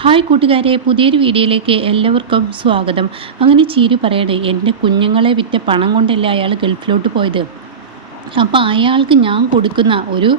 Hi കൂട്ടുകാരെ പുതിയൊരു വീഡിയോയിലേക്ക് എല്ലാവർക്കും സ്വാഗതം. അങ്ങനെ ചീരു പറയണേ എന്റെ കുഞ്ഞുങ്ങളെ വിറ്റ പണം കൊണ്ടല്ലേ അയാൾ ഗൾഫിലോട്ട് പോയത്? അപ്പോൾ അയാൾക്ക് ഞാൻ കൊടുക്കുന്ന ഒരു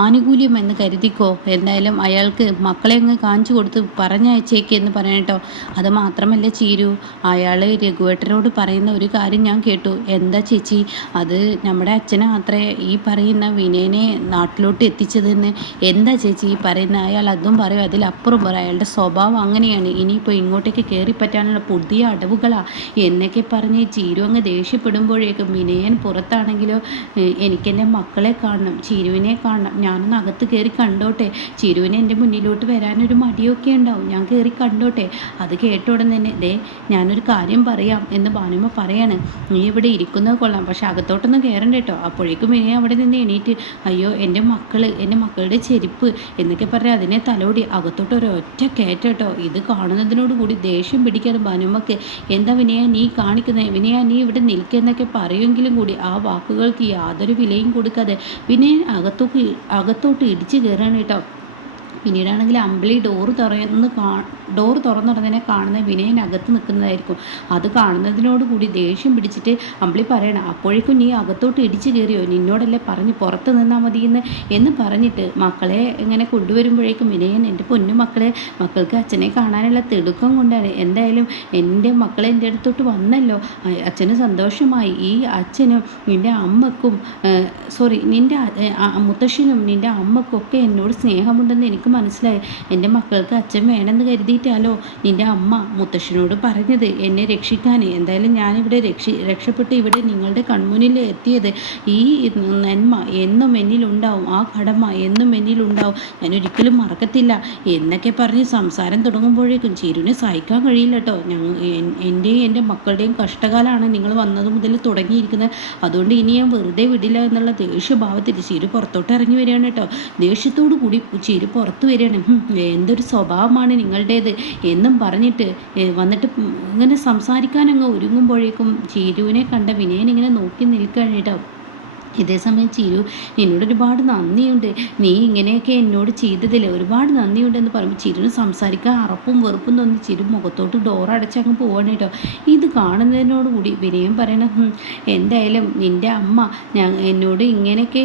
ആനുകൂല്യം എന്ന് കരുതിക്കോ? എന്തായാലും അയാൾക്ക് മക്കളെ അങ്ങ് കാണിച്ചു കൊടുത്ത് പറഞ്ഞയച്ചേക്ക് എന്ന് പറയട്ടോ അത് മാത്രമല്ല ചീരു അയാൾ രഘുവേട്ടനോട് പറയുന്ന ഒരു കാര്യം ഞാൻ കേട്ടു. എന്താ ചേച്ചി? അത് നമ്മുടെ അച്ഛനെ അത്രേ ഈ പറയുന്ന വിനയനെ നാട്ടിലോട്ട് എത്തിച്ചതെന്ന്. എന്താ ചേച്ചി ഈ പറയുന്ന? അയാൾ അതും പറയും. അതിലപ്പുറം പറയും. അയാളുടെ സ്വഭാവം അങ്ങനെയാണ്. ഇനിയിപ്പോൾ ഇങ്ങോട്ടേക്ക് കയറി പറ്റാനുള്ള പുതിയ അടവുകളാണ് എന്നൊക്കെ പറഞ്ഞ് ചീരു അങ്ങ് ദേഷ്യപ്പെടുമ്പോഴേക്കും വിനയൻ പുറത്താണെങ്കിലോ എനിക്കെന്റെ മക്കളെ കാണണം ചിരുവിനെ കാണണം. ഞാനൊന്ന് അകത്ത് കയറി കണ്ടോട്ടെ. ചിരുവിനെ എന്റെ മുന്നിലോട്ട് വരാനൊരു മടിയൊക്കെ ഉണ്ടാവും. ഞാൻ കയറി കണ്ടോട്ടെ. അത് കേട്ട ഉടൻ തന്നെ ദേ ഞാനൊരു കാര്യം പറയാം എന്ന് ഭാനുമ്മ പറയാണ്. നീ ഇവിടെ ഇരിക്കുന്നത് കൊള്ളാം. പക്ഷെ അകത്തോട്ടൊന്നും കയറണ്ട കേട്ടോ. അപ്പോഴേക്കും ഇനി അവിടെ നിന്ന് എണീറ്റ് അയ്യോ എന്റെ മക്കൾ എന്റെ മക്കളുടെ ചെരുപ്പ് എന്നൊക്കെ പറഞ്ഞ് അതിനെ തലോടി. അകത്തോട്ട് ഒരൊറ്റ കയറ്റട്ടോ ഇത് കാണുന്നതിനോട് കൂടി ദേഷ്യം പിടിക്കാതെ ഭാനുമ്മക്ക് എന്താ വിനയ നീ കാണിക്കുന്നത് വിനയ നീ ഇവിടെ നിൽക്കുന്നൊക്കെ പറയുമെങ്കിലും കൂടി ആ വാക്കുകൾക്ക് യാതൊരു വിലയും കൊടുക്കാതെ. പിന്നെ അകത്തോക്ക് അകത്തോട്ട് ഇടിച്ചു കയറാണ് കേട്ടോ പിന്നീടാണെങ്കിൽ അമ്പിളി ഡോർ തുറന്ന് കാ ഡോറ് തുറന്നുടനെ കാണുന്ന വിനയൻ അകത്ത് നിൽക്കുന്നതായിരിക്കും. അത് കാണുന്നതിനോട് കൂടി ദേഷ്യം പിടിച്ചിട്ട് അമ്പിളി പറയണം അപ്പോഴേക്കും നീ അകത്തോട്ട് ഇടിച്ചു കയറിയോ? നിന്നോടല്ലേ പറഞ്ഞ് പുറത്ത് നിന്നാൽ മതിയെന്ന് എന്ന് പറഞ്ഞിട്ട് മക്കളെ ഇങ്ങനെ കൊണ്ടുവരുമ്പോഴേക്കും വിനയൻ എന്റെ പൊന്നു മക്കളെ മക്കൾക്ക് അച്ഛനെ കാണാനുള്ള തിടുക്കം കൊണ്ടാണ്. എന്തായാലും എന്റെ മക്കളെ എന്റെ അടുത്തോട്ട് വന്നല്ലോ. അച്ഛന് സന്തോഷമായി. ഈ അച്ഛനും നിന്റെ അമ്മക്കും സോറി നിന്റെ മുത്തശ്ശനും നിന്റെ അമ്മക്കും ഒക്കെ എന്നോട് സ്നേഹമുണ്ടെന്ന് എനിക്ക് മനസ്സിലായി. എന്റെ മക്കൾക്ക് അച്ഛൻ വേണമെന്ന് കരുതിയിട്ടാലോ? നിന്റെ അമ്മ മുത്തശ്ശനോട് പറഞ്ഞത് എന്നെ രക്ഷിക്കാൻ. എന്തായാലും ഞാനിവിടെ രക്ഷി രക്ഷപ്പെട്ട്. ഇവിടെ നിങ്ങളുടെ കൺമുന്നിൽ എത്തിയത് ഈ നന്മ എന്നും എന്നിലുണ്ടാവും. ആ കടമ എന്നും എന്നിലുണ്ടാവും. ഞാൻ ഒരിക്കലും മറക്കത്തില്ല. എന്നൊക്കെ പറഞ്ഞ് സംസാരം തുടങ്ങുമ്പോഴേക്കും ചിരുവിനെ സഹിക്കാൻ കഴിയില്ല കേട്ടോ. ഞങ്ങൾ എന്റെയും എന്റെ മക്കളുടെയും കഷ്ടകാലമാണ് നിങ്ങൾ വന്നത് മുതൽ തുടങ്ങിയിരിക്കുന്നത്. അതുകൊണ്ട് ഇനി ഞാൻ വെറുതെ വിടില്ല എന്നുള്ള ദേഷ്യഭാവത്തിൽ ചിരു പുറത്തോട്ട് ഇറങ്ങി വരികയാണ് കേട്ടോ. ദേഷ്യത്തോടു കൂടി ചിരു പുറത്ത് പുറത്തു വരികയാണ്. എന്തൊരു സ്വഭാവമാണ് നിങ്ങളുടേത് എന്നും പറഞ്ഞിട്ട് വന്നിട്ട് ഇങ്ങനെ സംസാരിക്കാനങ്ങ് ഒരുങ്ങുമ്പോഴേക്കും ചീരുവിനെ കണ്ട വിനയൻ ഇങ്ങനെ നോക്കി നിൽക്കുകയാണ് കേട്ടോ. ഇതേസമയം ചിരു എന്നോട് ഒരുപാട് നന്ദിയുണ്ട്. നീ ഇങ്ങനെയൊക്കെ എന്നോട് ചെയ്തതില്ലേ ഒരുപാട് നന്ദിയുണ്ട് എന്ന് പറയുമ്പോൾ ചിരുന് സംസാരിക്കാൻ അറപ്പും വെറുപ്പും തോന്നി. ചിരു മുഖത്തോട്ട് ഡോർ അടച്ചങ്ങ് പോവാണ് കേട്ടോ. ഇത് കാണുന്നതിനോടുകൂടി വിനയം പറയണം. എന്തായാലും നിന്റെ അമ്മ ഞാൻ എന്നോട് ഇങ്ങനെയൊക്കെ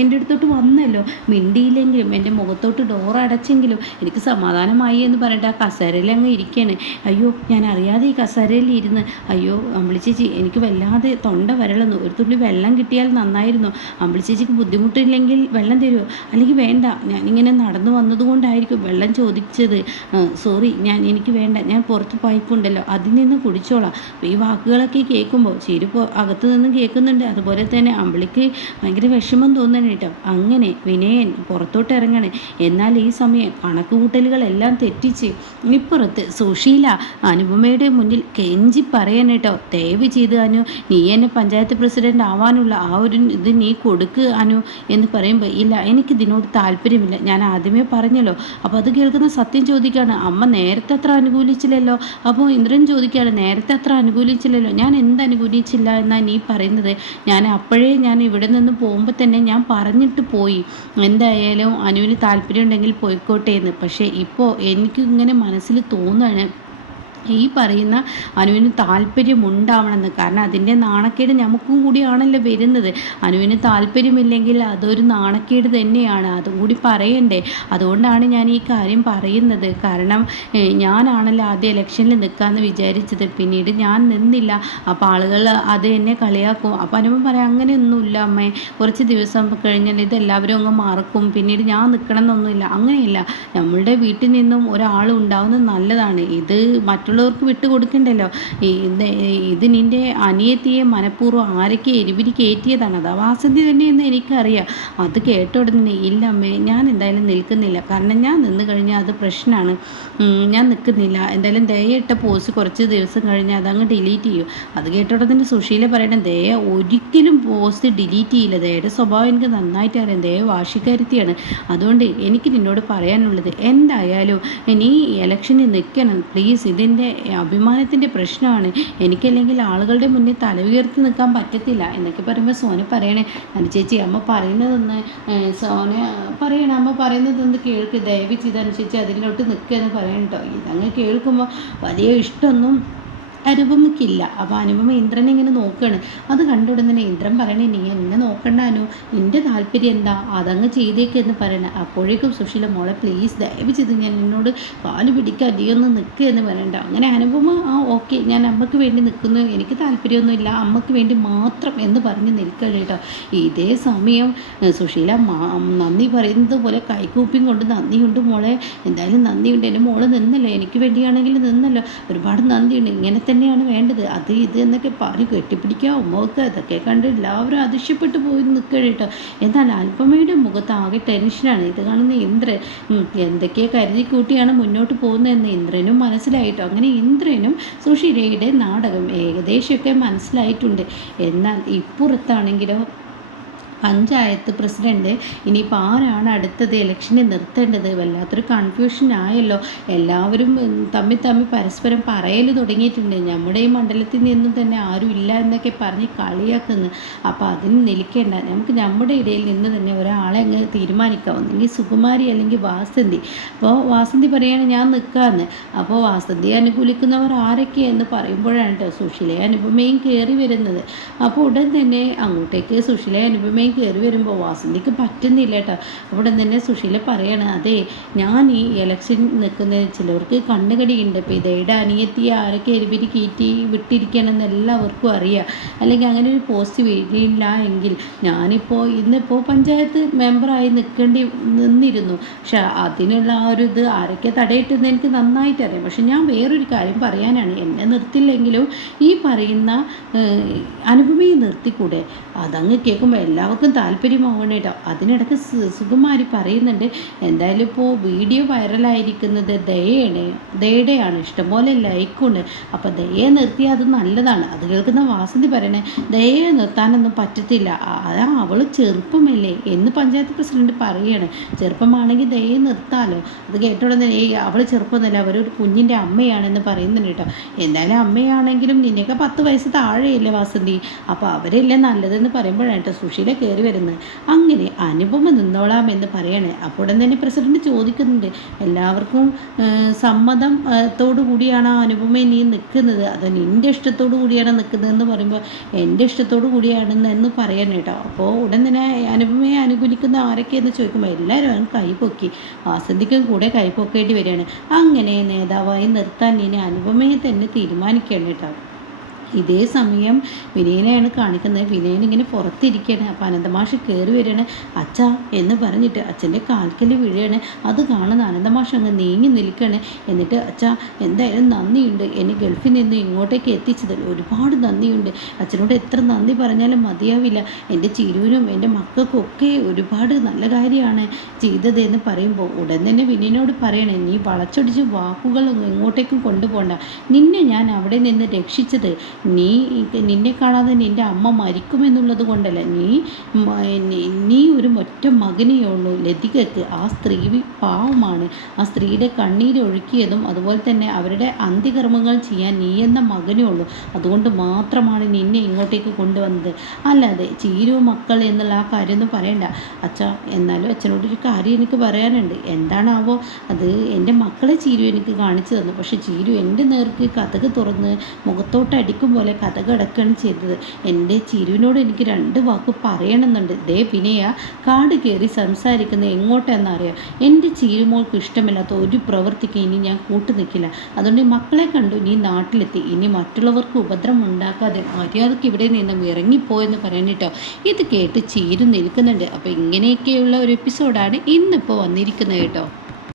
എന്റെ അടുത്തോട്ട് വന്നല്ലോ. മിണ്ടിയില്ലെങ്കിലും എന്റെ മുഖത്തോട്ട് ഡോർ അടച്ചെങ്കിലും എനിക്ക് സമാധാനമായി എന്ന് പറഞ്ഞിട്ട് ആ കസേരയിൽ അങ്ങ് ഇരിക്കുകയാണ് അയ്യോ ഞാൻ അറിയാതെ ഈ കസേരയിൽ ഇരുന്ന് അയ്യോ അമ്പിളിച്ചേച്ചി എനിക്ക് വല്ലാതെ തൊണ്ട വരളുന്നു. ഒരു തുള്ളി വെള്ളം കിട്ടിയാൽ നന്നായി നന്നായിരുന്നു. അമ്പിളി ചേച്ചിക്ക് ബുദ്ധിമുട്ടില്ലെങ്കിൽ വെള്ളം തരുമോ അല്ലെങ്കിൽ വേണ്ട ഞാനിങ്ങനെ നടന്നു വന്നതുകൊണ്ടായിരിക്കും വെള്ളം ചോദിച്ചത്. സോറി ഞാൻ എനിക്ക് വേണ്ട ഞാൻ പുറത്ത് പൈപ്പുണ്ടല്ലോ അതിൽ നിന്ന് കുടിച്ചോളാം. ഈ വാക്കുകളൊക്കെ കേൾക്കുമ്പോൾ ചിരിപ്പോ അകത്തു നിന്നും കേൾക്കുന്നുണ്ട്. അതുപോലെ തന്നെ അമ്പിളിക്ക് ഭയങ്കര വിഷമം തോന്നണം കേട്ടോ. അങ്ങനെ വിനയൻ പുറത്തോട്ട് ഇറങ്ങണേ. എന്നാൽ ഈ സമയം കണക്കുകൂട്ടലുകളെല്ലാം തെറ്റിച്ച് ഇപ്പുറത്ത് സുശീല അനുപമയുടെ മുന്നിൽ കെഞ്ചി പറയണേട്ടോ ദയവ് ചെയ്ത് അനു നീ എന്നെ പഞ്ചായത്ത് പ്രസിഡന്റ് ആവാനുള്ള ആ ഒരു ഇത് നീ കൊടുക്ക് അനു എന്ന് പറയുമ്പോൾ ഇല്ല എനിക്ക് ഇതിനോട് താല്പര്യമില്ല. ഞാൻ ആദ്യമേ പറഞ്ഞല്ലോ. അപ്പോൾ അത് കേൾക്കുന്ന സത്യം ചോദിക്കുകയാണ് അമ്മ നേരത്തെ അത്ര അനുകൂലിച്ചില്ലല്ലോ? അപ്പോൾ ഇന്ദ്രൻ ചോദിക്കുകയാണ് നേരത്തെ അത്ര അനുകൂലിച്ചില്ലല്ലോ? ഞാൻ എന്ത് അനുകൂലിച്ചില്ല എന്നാണ് നീ പറയുന്നത്? ഞാൻ അപ്പോഴേ ഞാൻ ഇവിടെ നിന്ന് പോകുമ്പോൾ തന്നെ ഞാൻ പറഞ്ഞിട്ട് പോയി. എന്തായാലും അനുവിന് താല്പര്യം ഉണ്ടെങ്കിൽ പോയിക്കോട്ടെ എന്ന്. പക്ഷേ ഇപ്പോൾ എനിക്ക് ഇങ്ങനെ മനസ്സിൽ തോന്നുകയാണ് ഈ പറയുന്ന അനുവിന് താല്പര്യമുണ്ടാവണമെന്ന്. കാരണം അതിന്റെ നാണക്കേട് നമുക്കും കൂടിയാണല്ലോ വരുന്നത്. അനുവിന് താല്പര്യമില്ലെങ്കിൽ അതൊരു നാണക്കേട് തന്നെയാണ്. അതും കൂടി പറയണ്ടേ. അതുകൊണ്ടാണ് ഞാൻ ഈ കാര്യം പറയുന്നത്. കാരണം ഞാനാണല്ലോ ആദ്യം ഇലക്ഷനിൽ നിൽക്കാമെന്ന് വിചാരിച്ചത്. പിന്നീട് ഞാൻ നിന്നില്ല. അപ്പോൾ ആളുകൾ അത് എന്നെ കളിയാക്കും. അപ്പോൾ അനുപം പറയാം അങ്ങനെയൊന്നുമില്ല അമ്മേ. കുറച്ച് ദിവസം കഴിഞ്ഞാൽ ഇതെല്ലാവരും അങ്ങ് മറക്കും. പിന്നീട് ഞാൻ നിൽക്കണം എന്നൊന്നുമില്ല അങ്ങനെയില്ല. നമ്മളുടെ വീട്ടിൽ നിന്നും ഒരാൾ ഉണ്ടാവുന്നത് നല്ലതാണ്. ഇത് മറ്റുള്ള മറ്റുള്ളവർക്ക് വിട്ടു കൊടുക്കണ്ടല്ലോ ഇത് നിന്റെ അനിയത്തിയെ മനഃപൂർവം ആരൊക്കെ എരിവിരി കയറ്റിയതാണ്? അത് വാസന്തി തന്നെയെന്ന് എനിക്കറിയാം. അത് കേട്ട ഉടനെ ഇല്ല അമ്മേ ഞാൻ എന്തായാലും നിൽക്കുന്നില്ല. കാരണം ഞാൻ നിന്ന് കഴിഞ്ഞാൽ അത് പ്രശ്നമാണ്. ഞാൻ നിൽക്കുന്നില്ല. എന്തായാലും ദയയിട്ട പോസ്റ്റ് കുറച്ച് ദിവസം കഴിഞ്ഞാൽ അതങ്ങ് ഡിലീറ്റ് ചെയ്യും. അത് കേട്ട ഉടനെ സുശീല പറയണം ദയ ഒരിക്കലും പോസ്റ്റ് ഡിലീറ്റ് ചെയ്യില്ല. ദയയുടെ സ്വഭാവം എനിക്ക് നന്നായിട്ട് അറിയാം. ദയ വാശിക്കാരുത്തിയാണ്. അതുകൊണ്ട് എനിക്ക് നിന്നോട് പറയാനുള്ളത് എന്തായാലും നീ ഇലക്ഷനിൽ നിൽക്കണം. പ്ലീസ് ഇതിന്റെ എന്റെ അഭിമാനത്തിന്റെ പ്രശ്നമാണ്. എനിക്കല്ലെങ്കിൽ ആളുകളുടെ മുന്നിൽ തല ഉയർത്തി നിൽക്കാൻ പറ്റത്തില്ല എന്നൊക്കെ പറയുമ്പോൾ സോന പറയണേ അനു ചേച്ചി അമ്മ പറയുന്നതൊന്ന് സോന പറയണേ. അമ്മ പറയുന്നതൊന്ന് കേൾക്ക്. ദയവ് ചെയ്ത് അനുസരിച്ച് അതിലോട്ട് നിൽക്കുക എന്ന് പറയണട്ടോ ഇതങ്ങ് കേൾക്കുമ്പോൾ വലിയ ഇഷ്ടമൊന്നും അനുപമയ്ക്കില്ല. അപ്പോൾ അനുപമ ഇന്ദ്രനെ ഇങ്ങനെ നോക്കുകയാണ് അത് കണ്ടുടൻ തന്നെ ഇന്ദ്രൻ പറയണേ നീ എന്നെ നോക്കണ്ട അനു. നിന്റെ താല്പര്യം എന്താ? അതങ്ങ് ചെയ്തേക്കെന്ന് പറയണേ. അപ്പോഴേക്കും സുശീല മോളെ പ്ലീസ് ദയവ് ചെയ്ത് ഞാൻ എന്നോട് കാൽ പിടിക്കാൻ നീ ഒന്ന് നിൽക്കുക എന്ന് പറയണ്ട. അങ്ങനെ അനുപമ ആ ഓക്കെ ഞാൻ അമ്മയ്ക്ക് വേണ്ടി നിൽക്കുന്നു എനിക്ക് താല്പര്യമൊന്നുമില്ല. അമ്മയ്ക്ക് വേണ്ടി മാത്രം എന്ന് പറഞ്ഞ് നിൽക്കണം കേട്ടോ. ഇതേ സമയം സുശീല നന്ദി പറയുന്നത് പോലെ കൈക്കൂപ്പിയും കൊണ്ട് നന്ദിയുണ്ട് മോളെ. എന്തായാലും നന്ദിയുണ്ട്. എന്റെ മോൾ നിന്നല്ലോ. എനിക്ക് വേണ്ടിയാണെങ്കിൽ നിന്നല്ലോ. ഒരുപാട് നന്ദിയുണ്ട്. ഇങ്ങനെ തന്നെയാണ് വേണ്ടത്. അത് ഇത് എന്നൊക്കെ പറഞ്ഞ് കെട്ടിപ്പിടിക്കുക ഉമ്മക്ക് ഇതൊക്കെ കണ്ട് എല്ലാവരും അതിശയപ്പെട്ടു പോയി നിൽക്കണം കേട്ടോ. എന്നാൽ അല്പമയുടെ മുഖത്ത് ആകെ ടെൻഷനാണ് ഇത് കാണുന്ന ഇന്ദ്രൻ എന്തൊക്കെ കരുതി കൂട്ടിയാണ് മുന്നോട്ട് പോകുന്നതെന്ന് ഇന്ദ്രനും മനസ്സിലായിട്ടോ? അങ്ങനെ ഇന്ദ്രനും സുഷിരയുടെ നാടകം ഏകദേശമൊക്കെ മനസ്സിലായിട്ടുണ്ട്. എന്നാൽ ഇപ്പുറത്താണെങ്കിലോ പഞ്ചായത്ത് പ്രസിഡന്റ്. ഇനിയിപ്പോൾ ആരാണ് അടുത്തത്? ഇലക്ഷന് നിർത്തേണ്ടത്? വല്ലാത്തൊരു കൺഫ്യൂഷൻ ആയല്ലോ. എല്ലാവരും തമ്മിൽ തമ്മിൽ പരസ്പരം പറയൽ തുടങ്ങിയിട്ടുണ്ട്. നമ്മുടെ ഈ മണ്ഡലത്തിൽ നിന്നും തന്നെ ആരും ഇല്ല എന്നൊക്കെ പറഞ്ഞ് കളിയാക്കുന്നു. അപ്പോൾ അതിന് നിൽക്കേണ്ട. നമുക്ക് നമ്മുടെ ഇടയിൽ നിന്ന് തന്നെ ഒരാളെ അങ്ങ് തീരുമാനിക്കാം. ഒന്നെങ്കിൽ സുകുമാരി അല്ലെങ്കിൽ വാസന്തി. അപ്പോൾ വാസന്തി പറയുകയാണ് ഞാൻ നിൽക്കാമെന്ന് അപ്പോൾ വാസന്തി അനുകൂലിക്കുന്നവർ ആരൊക്കെയെന്ന് പറയുമ്പോഴാണ് കേട്ടോ സുശീലയെ അനുപമയും കയറി വരുന്നത്. അപ്പോൾ ഉടൻ തന്നെ അങ്ങോട്ടേക്ക് സുശീലയെ അനുപമയും കയറി വരുമ്പോൾ വാസന്തിക്ക് പറ്റുന്നില്ല കേട്ടോ അവിടെ തന്നെ സുശീല പറയണ അതെ ഞാൻ ഈ ഇലക്ഷൻ നിൽക്കുന്ന ചിലവർക്ക് കണ്ണുകടിയുണ്ട്. ഇപ്പോൾ ഇതേടെ അനിയത്തി ആരൊക്കെ എരിപിരി കീറ്റി വിട്ടിരിക്കണമെന്ന് എല്ലാവർക്കും അറിയാം. അല്ലെങ്കിൽ അങ്ങനെ ഒരു പോസ്റ്റ് വീഴില്ല എങ്കിൽ ഞാനിപ്പോൾ ഇന്നിപ്പോൾ പഞ്ചായത്ത് മെമ്പറായി നിൽക്കേണ്ടി നിന്നിരുന്നു. പക്ഷെ അതിനുള്ള ആ ഒരു ഇത് ആരൊക്കെ തടയിട്ടെന്ന് എനിക്ക് നന്നായിട്ട് അറിയാം പക്ഷെ ഞാൻ വേറൊരു കാര്യം പറയാനാണ്. എന്നെ നിർത്തില്ലെങ്കിലും ഈ പറയുന്ന അനുപമയെ നിർത്തിക്കൂടെ? അതങ്ങ് കേൾക്കുമ്പോൾ എല്ലാവർക്കും എല്ലാവർക്കും താല്പര്യമാവണം കേട്ടോ. അതിനിടയ്ക്ക് സുകുമാരി പറയുന്നുണ്ട് എന്തായാലും ഇപ്പോൾ വീഡിയോ വൈറലായിരിക്കുന്നത് ദയയുടെ ദയയുടെയാണ്. ഇഷ്ടംപോലെ ലൈക്കുണ്ട് അപ്പോൾ ദയയെ നിർത്തിയാൽ അത് നല്ലതാണ്. അത് കേൾക്കുന്ന വാസന്തി പറയണേ ദയയെ നിർത്താനൊന്നും പറ്റത്തില്ല. അതാ അവൾ ചെറുപ്പമല്ലേ എന്ന് പഞ്ചായത്ത് പ്രസിഡന്റ് പറയാണ്. ചെറുപ്പമാണെങ്കിൽ ദയയെ നിർത്താലോ? അത് കേട്ടോടെ ഏയ് അവൾ ചെറുപ്പമൊന്നുമല്ല. അവരൊരു കുഞ്ഞിന്റെ അമ്മയാണെന്ന് പറയുന്നുണ്ട് കേട്ടോ. എന്തായാലും അമ്മയാണെങ്കിലും നിന്നെയൊക്കെ പത്ത് വയസ്സ് താഴെയല്ലേ വാസന്തി? അപ്പോൾ അവരല്ലേ നല്ലതെന്ന് പറയുമ്പോഴാണ് കേട്ടോ സുശീല കയറി വരുന്നത്. അങ്ങനെ അനുപമ നിന്നോളാം എന്ന് പറയണേ. അപ്പോൾ തന്നെ പ്രസിഡന്റ് ചോദിക്കുന്നുണ്ട് എല്ലാവർക്കും സമ്മതത്തോടു കൂടിയാണ് ആ അനുപമയെ നീ നിൽക്കുന്നത്. അതോ നിന്റെ ഇഷ്ടത്തോടു കൂടിയാണ് നിൽക്കുന്നതെന്ന് പറയുമ്പോൾ എന്റെ ഇഷ്ടത്തോടു കൂടിയാണെന്ന് എന്ന് പറയണം കേട്ടോ. അപ്പോൾ ഉടൻ തന്നെ അനുപമയെ അനുകൂലിക്കുന്ന ആരൊക്കെയെന്ന് ചോദിക്കുമ്പോൾ എല്ലാവരും കൈപൊക്കി വാസന്തിക്കും കൂടെ കൈപൊക്കേണ്ടി വരികയാണ്. അങ്ങനെ നേതാവായി നിർത്താൻ ഇനി അനുപമയെ തന്നെ തീരുമാനിക്കണം കേട്ടോ. ഇതേ സമയം വിനയനെയാണ് കാണിക്കുന്നത്. വിനയൻ ഇങ്ങനെ പുറത്തിരിക്കുകയാണ്. അപ്പോൾ അനന്തമാഷ് കയറി വരികയാണ്. അച്ഛ എന്ന് പറഞ്ഞിട്ട് അച്ഛന്റെ കാൽക്കൽ വീഴുകയാണ്. അത് കാണുന്ന അനന്തമാഷ് അങ്ങ് നീങ്ങി നിൽക്കുകയാണ്. എന്നിട്ട് അച്ഛ എന്തായാലും നന്ദിയുണ്ട്. എന്നെ ഗൾഫിൽ നിന്ന് ഇങ്ങോട്ടേക്ക് എത്തിച്ചതിൽ ഒരുപാട് നന്ദിയുണ്ട്. അച്ഛനോട് എത്ര നന്ദി പറഞ്ഞാലും മതിയാവില്ല. എന്റെ ചിരുവിനും എന്റെ മക്കൾക്കും ഒക്കെ ഒരുപാട് നല്ല കാര്യമാണ് ചെയ്തത് എന്ന് പറയുമ്പോൾ ഉടൻ തന്നെ വിനയനോട് പറയണേ നീ വളച്ചൊടിച്ച് വാക്കുകൾ ഇങ്ങോട്ടേക്കും കൊണ്ടുപോകണ്ട നിന്നെ ഞാൻ അവിടെ നിന്ന് രക്ഷിച്ചത് നീ നിന്നെ കാണാതെ നിന്റെ അമ്മ മരിക്കുമെന്നുള്ളത് കൊണ്ടല്ല. നീ നീ ഒരു ഒറ്റ മകനേ ഉള്ളൂ. ലതികക്ക് ആ സ്ത്രീ പാവമാണ്. ആ സ്ത്രീയുടെ കണ്ണീരൊഴുക്കിയതും അതുപോലെ തന്നെ അവരുടെ അന്ത്യകർമ്മങ്ങൾ ചെയ്യാൻ നീ എന്ന മകനേ ഉള്ളൂ. അതുകൊണ്ട് മാത്രമാണ് നിന്നെ ഇങ്ങോട്ടേക്ക് കൊണ്ടുവന്നത്. അല്ലാതെ ചീരു മക്കൾ എന്നുള്ള ആ കാര്യമൊന്നും പറയണ്ട. അച്ഛ എന്നാലും അച്ഛനോട് ഒരു കാര്യം എനിക്ക് പറയാനുണ്ട്. എന്താണാവോ അത് എന്റെ മക്കളെ ചീരു എനിക്ക് കാണിച്ചു തന്നു. പക്ഷേ ചീരു എന്റെ നേർക്ക് കഥക് തുറന്ന് മുഖത്തോട്ട് അടിക്കും പോലെ കഥ കിടക്കുകയാണ് ചെയ്തത്. എന്റെ ചിരുവിനോട് എനിക്ക് രണ്ട് വാക്ക് പറയണമെന്നുണ്ട്. ദേ വിനയ കാട് കയറി സംസാരിക്കുന്ന എങ്ങോട്ടെന്നറിയാം എന്റെ ചിരുമോൾക്ക് ഇഷ്ടമില്ലാത്ത ഒരു പ്രവൃത്തിക്ക് ഇനി ഞാൻ കൂട്ടു നിൽക്കില്ല. അതുകൊണ്ട് മക്കളെ കണ്ടു നീ നാട്ടിലെത്തി. ഇനി മറ്റുള്ളവർക്ക് ഉപദ്രവം ഉണ്ടാക്കാതെ മര്യാദയ്ക്ക് ഇവിടെ നിന്നും ഇറങ്ങിപ്പോയെന്ന് പറയാനിട്ടോ ഇത് കേട്ട് ചീരു നിൽക്കുന്നുണ്ട്. അപ്പോൾ ഇങ്ങനെയൊക്കെയുള്ള ഒരു എപ്പിസോഡാണ് ഇന്നിപ്പോൾ വന്നിരിക്കുന്നത് കേട്ടോ.